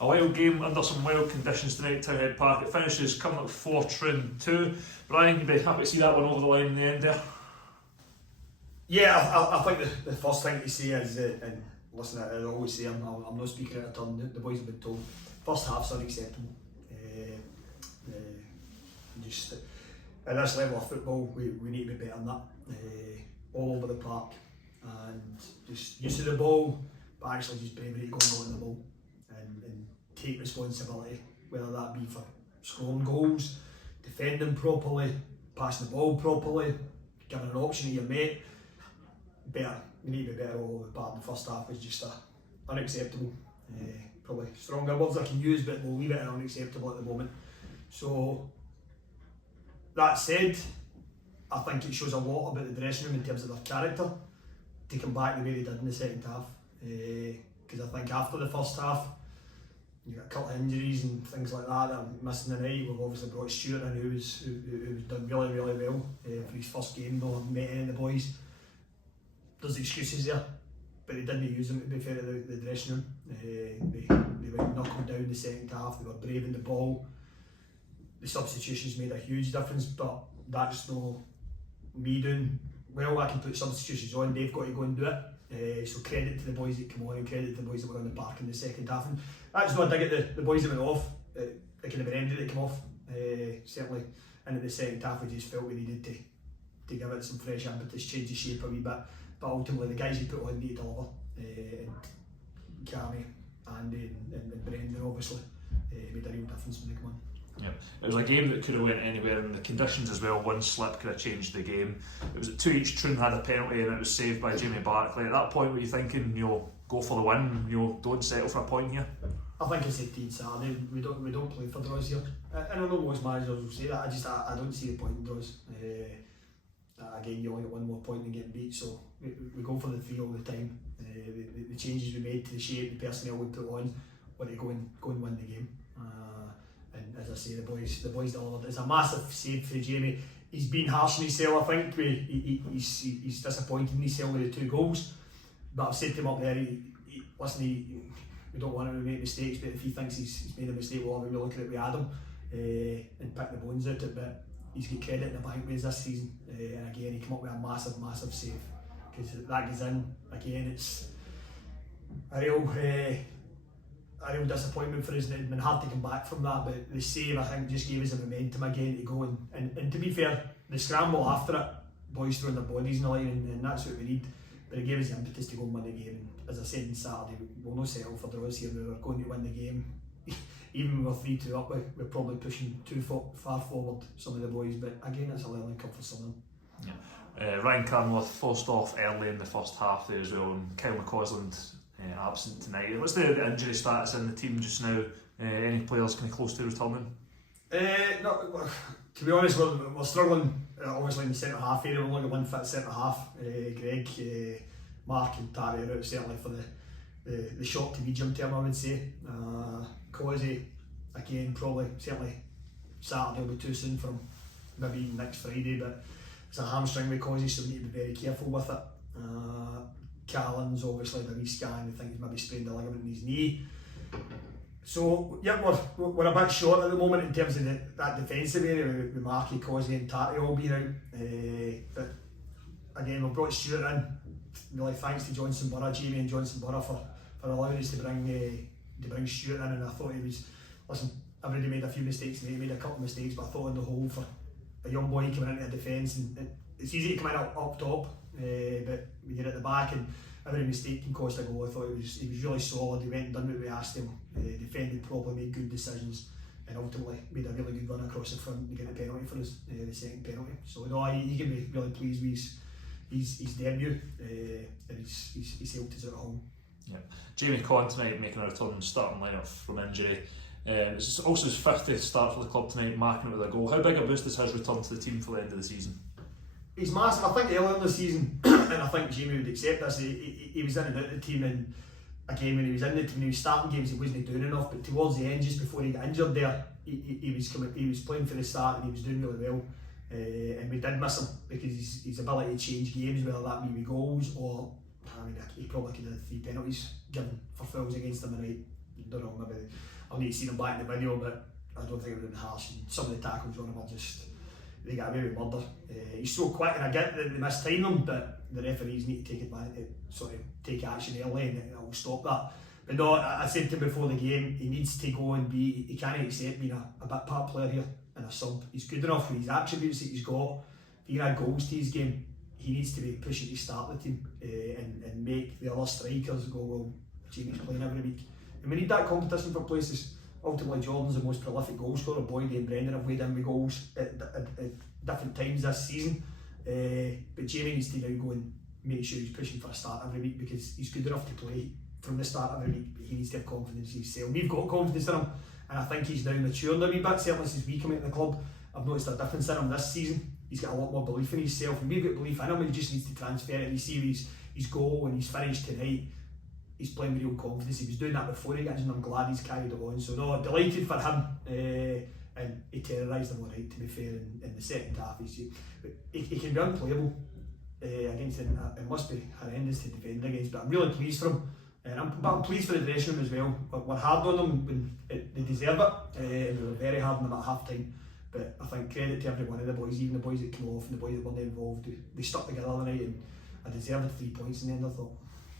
A wild game under some wild conditions tonight at Townhead Park. It finishes Cumnock 4, Troon 2. Brian, you'd be happy to see that one over the line in the end there? Yeah, I think the first thing to say is, and listen, I always say I'm not speaking out of turn, the boys have been told, first half's unacceptable. Just at this level of football, we need to be better than that. All over the park, and just use of the ball, but actually just bravery to go and go on the ball and take responsibility, whether that be for scoring goals, defending properly, passing the ball properly, giving an option to your mate. Better, we need to be better all over the park. The first half was just unacceptable. Probably stronger words I can use, but we'll leave it at unacceptable at the moment. So that said, I think it shows a lot about the dressing room in terms of their character to come back the way they did in the second half. Because I think after the first half, you got a couple of injuries and things like that are missing the night. We've obviously brought Stuart in, who's done really well for his first game. Though I've met any of the boys. There's excuses there, but they didn't use them, to be fair, to the dressing room. They went knuckled down the second half. They were brave in the ball. The substitutions made a huge difference, but that's no me doing well. I can put substitutions on, they've got to go and do it. So credit to the boys that come on, and credit to the boys that were on the park in the second half. And that's not a dig at the boys that went off. It could have been ended to come off. Certainly into the second half, we just felt we needed to give it some fresh impetus, change the shape a wee bit. But ultimately, the guys you put on need to deliver. And Cammy, Andy and Brendan obviously made a real difference when they come on. Yeah, it was a game that could have went anywhere, and the conditions as well. One slip could have changed the game. It was at 2 each. Troon had a penalty, and it was saved by Jamie Barclay. At that point, were you thinking, go for the win, don't settle for a point here? I think it's 18 Saturday. We don't play for draws here. And I know most managers will say that. I don't see the point in draws. Again, you only get one more point than getting beat, so we go for the three all the time. The changes we made to the shape, the personnel we put on, were to go and win the game. And as I say, the boys delivered. It's a massive save for Jamie. He's been harsh on himself. I think he's disappointed in himself with the 2 goals. But I've said to him up there, we don't want him to make mistakes, but if he thinks he's made a mistake, we'll have a look at it with Adam and pick the bones out of it. But he's got credit in the bank with this season, and again he came up with a massive save, because that goes in. Again, it's a real disappointment for us, and it's been hard to come back from that, but the save I think just gave us a momentum again to go and to be fair, the scramble after it, boys throwing their bodies in the line, and that's what we need, but it gave us the impetus to go and win the game. And as I said on Saturday, we'll not settle for draws here. We were going to win the game. Even when we're 3-2 up, we're probably pushing too far forward, some of the boys, but again, it's a learning curve for some of them. Yeah. Ryan Cumnock forced off early in the first half there as well, and Kyle McCausland absent tonight. What's the injury status in the team just now? Any players kind of close to returning? No, to be honest, we're struggling obviously in the centre half area. We've only got one fit centre half. Greg, Mark and Tarry are out certainly for the short to medium term, I would say. Causey, again, certainly Saturday will be too soon for him, maybe even next Friday, but it's a hamstring with Causey, so we need to be very careful with it. Callan's obviously the rescan, I think he's maybe sprained a ligament in his knee. So yeah, we're a bit short at the moment in terms of that defensive area with Marky, Causey and Tatty all being out. But again, we've brought Stuart in. Really thanks to Johnson Borough, Jamie and Johnson Borough for allowing us to bring Stuart in, and I thought he was, listen, everybody made a few mistakes and he made a couple of mistakes, but I thought on the whole, for a young boy coming into a defence, and it's easy to come in up top, but when you're at the back and every mistake can cost a goal, I thought he was really solid. He went and done what we asked him, defended properly, made good decisions, and ultimately made a really good run across the front to get a penalty for us, the second penalty. So no, he can be really pleased with his debut, and he's helped us at home. Yeah. Jamie Conn tonight making a return starting lineup from injury. It's also his 50th start for the club tonight, marking it with a goal. How big a boost is his return to the team for the end of the season? He's massive. I think earlier in the season, and I think Jamie would accept this, he was in and out of the team, and again when he was in the team, he was starting games, he wasn't doing enough, but towards the end, just before he got injured there, he was playing for the start and he was doing really well. And we did miss him because his ability to change games, whether that be with goals or, I mean, he probably could have 3 penalties given for fouls against him tonight. don't know, maybe I'll need to see them back in the video, but I don't think it would have been harsh. And some of the tackles on him are just, they get away with murder. He's so quick, and I get that they mistime him, but the referees need to take advantage, take action early, and it will stop that. But no, I said to him before the game, he needs to go and be, he can't accept being a bit part player here and a sub. He's good enough with his attributes that he's got. If he can add goals to his game, he needs to be pushing to start the team and make the other strikers go, well, Jamie's playing every week. And we need that competition for places. Ultimately, Jordan's the most prolific goal scorer. Boydie and Brendan have weighed in with goals at different times this season. But Jamie needs to now go and make sure he's pushing for a start every week, because he's good enough to play from the start every week, but he needs to have confidence in himself. We've got confidence in him, and I think he's now matured a wee bit, certainly since we came into the club. I've noticed a difference in him this season. He's got a lot more belief in himself, and we've got belief in him, and he just needs to transfer it. And you see his goal when he's finished tonight, he's playing with real confidence. He was doing that before he got injured, and I'm glad he's carried it on. So no, delighted for him, and he terrorised them all right, to be fair, in the second half. He can be unplayable against it. It must be horrendous to defend against, but I'm really pleased for him. But I'm pleased for the dressing room as well. We're hard on them when they deserve it. We were very hard on them at half time. But I think credit to every one of the boys, even the boys that came off and the boys that weren't involved. They stuck together the night, and I deserved 3 points in the end, I thought.